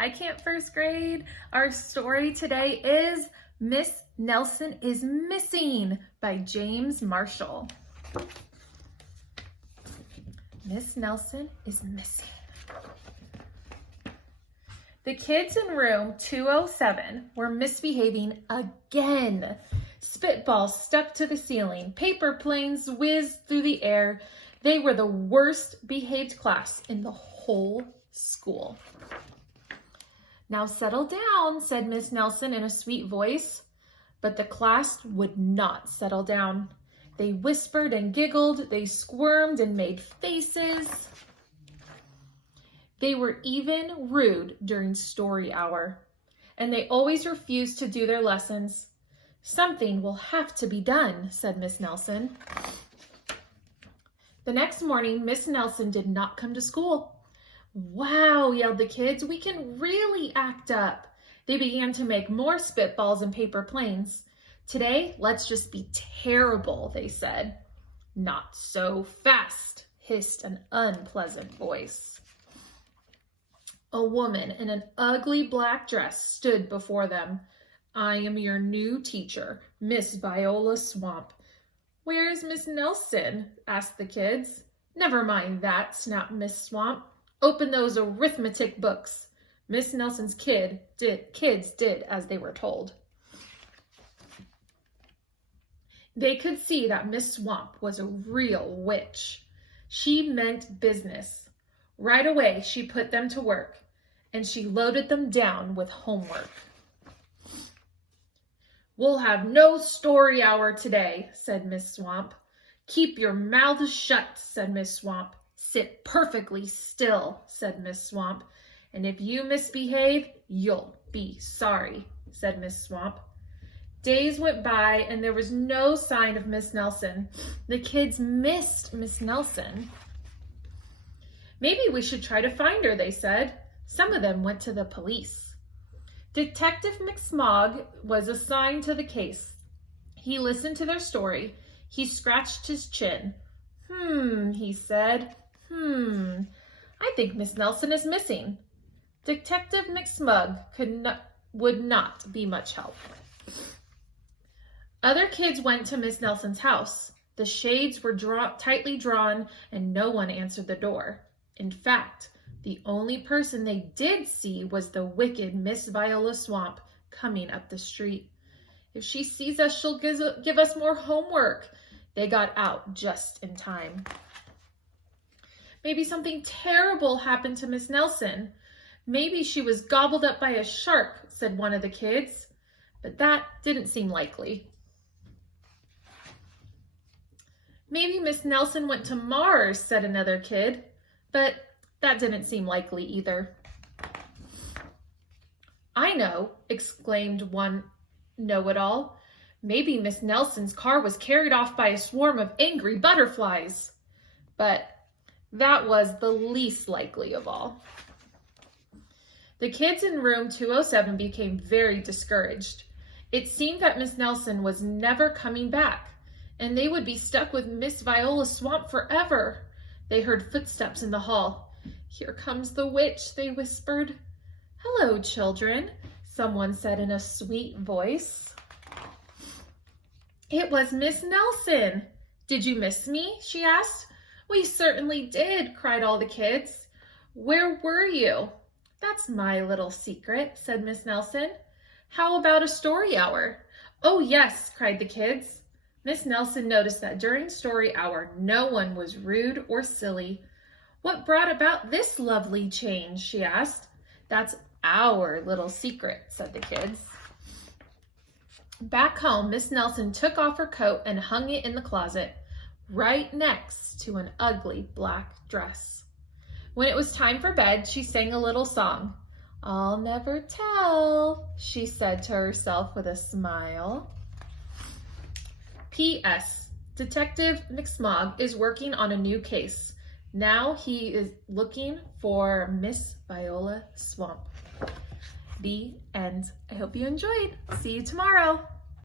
Hi, Camp First Grade. Our story today is Miss Nelson is Missing by James Marshall. Miss Nelson is missing. The kids in room 207 were misbehaving again. Spitballs stuck to the ceiling. Paper planes whizzed through the air. They were the worst behaved class in the whole school. "Now settle down," said Miss Nelson in a sweet voice. But the class would not settle down. They whispered and giggled. They squirmed and made faces. They were even rude during story hour, and they always refused to do their lessons. "Something will have to be done," said Miss Nelson. The next morning, Miss Nelson did not come to school. "Wow," yelled the kids, "we can really act up." They began to make more spitballs and paper planes. "Today, let's just be terrible," they said. "Not so fast," hissed an unpleasant voice. A woman in an ugly black dress stood before them. "I am your new teacher, Miss Viola Swamp." "Where is Miss Nelson?" asked the kids. "Never mind that," snapped Miss Swamp. "Open those arithmetic books." Miss Nelson's kids did as they were told. They could see that Miss Swamp was a real witch. She meant business. Right away, she put them to work, and she loaded them down with homework. "We'll have no story hour today," said Miss Swamp. "Keep your mouths shut," said Miss Swamp. "Sit perfectly still," said Miss Swamp. "And if you misbehave, you'll be sorry," said Miss Swamp. Days went by and there was no sign of Miss Nelson. The kids missed Miss Nelson. "Maybe we should try to find her," they said. Some of them went to the police. Detective McSmog was assigned to the case. He listened to their story. He scratched his chin. He said, I think Miss Nelson is missing." Detective McSmug would not be much help. Other kids went to Miss Nelson's house. The shades were tightly drawn and no one answered the door. In fact, the only person they did see was the wicked Miss Viola Swamp coming up the street. "If she sees us, she'll give us more homework." They got out just in time. "Maybe something terrible happened to Miss Nelson. Maybe she was gobbled up by a shark," said one of the kids. But that didn't seem likely. "Maybe Miss Nelson went to Mars," said another kid. But that didn't seem likely either. "I know," exclaimed one know-it-all. "Maybe Miss Nelson's car was carried off by a swarm of angry butterflies." But that was the least likely of all. The kids in room 207 became very discouraged. It seemed that Miss Nelson was never coming back, and they would be stuck with Miss Viola Swamp forever. They heard footsteps in the hall. "Here comes the witch," they whispered. "Hello, children," someone said in a sweet voice. It was Miss Nelson. "Did you miss me?" she asked. "We certainly did," cried all the kids. "Where were you?" "That's my little secret," said Miss Nelson. "How about a story hour?" "Oh, yes," cried the kids. Miss Nelson noticed that during story hour, no one was rude or silly. "What brought about this lovely change?" she asked. "That's our little secret," said the kids. Back home, Miss Nelson took off her coat and hung it in the closet, right next to an ugly black dress. When it was time for bed, she sang a little song. "I'll never tell," she said to herself with a smile. P.S. Detective McSmog is working on a new case. Now he is looking for Miss Viola Swamp. The end. I hope you enjoyed. See you tomorrow.